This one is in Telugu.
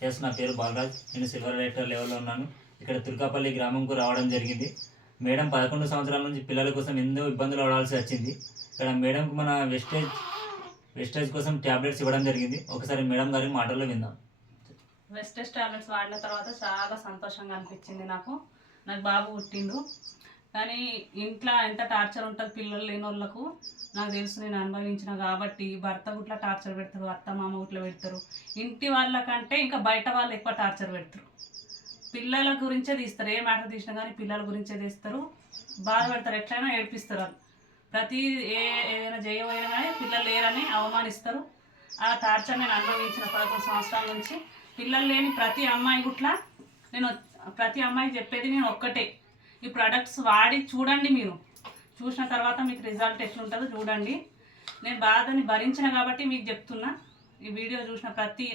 ఎస్, నా పేరు బాలరాజ్. నేను సిల్వర్ డైరెక్టర్ లెవెల్లో ఉన్నాను. ఇక్కడ తుర్కాపల్లి గ్రామంకు రావడం జరిగింది. మేడం 11 సంవత్సరాల నుంచి పిల్లల కోసం ఎన్నో ఇబ్బందులు పడాల్సి వచ్చింది. ఇక్కడ మేడంకు మన వెస్టేజ్ కోసం ట్యాబ్లెట్స్ ఇవ్వడం జరిగింది. ఒకసారి మేడం గారి మాటల్లో విందాం. వెస్టేజ్ టాబ్లెట్స్ వాడిన తర్వాత చాలా సంతోషంగా అనిపించింది. నాకు బాబు పుట్టిండు. కానీ ఇంట్లో ఎంత టార్చర్ ఉంటుంది పిల్లలు లేని వాళ్ళకు నాకు తెలుసు, నేను అనుభవించిన కాబట్టి. భర్త గుట్లా టార్చర్ పెడతారు, అత్త మామ గుట్లా పెడతారు. ఇంటి వాళ్ళకంటే ఇంకా బయట వాళ్ళు ఎక్కువ టార్చర్ పెడతారు. పిల్లల గురించే తీస్తారు, ఏ మ్యాటర్ తీసినా కానీ పిల్లల గురించే తీస్తారు, బాధ పెడతారు, ఎట్లయినా ఏడిపిస్తారు. వాళ్ళు ప్రతి ఏదైనా చేయబోయినా కానీ పిల్లలు లేరని అవమానిస్తారు. ఆ టార్చర్ నేను అనుభవించిన 11 సంవత్సరాల నుంచి. పిల్లలు లేని ప్రతి అమ్మాయి గుట్లా ప్రతి అమ్మాయికి చెప్పేది నేను ఒక్కటే, ఈ ప్రొడక్ట్స్ వాడి చూడండి. మీరు చూసిన తర్వాత మీకు రిజల్ట్ ఎట్లుంటుందో చూడండి. నేను బాధని భరించిన కాబట్టి మీకు చెప్తున్నా. ఈ వీడియో చూసిన ప్రతి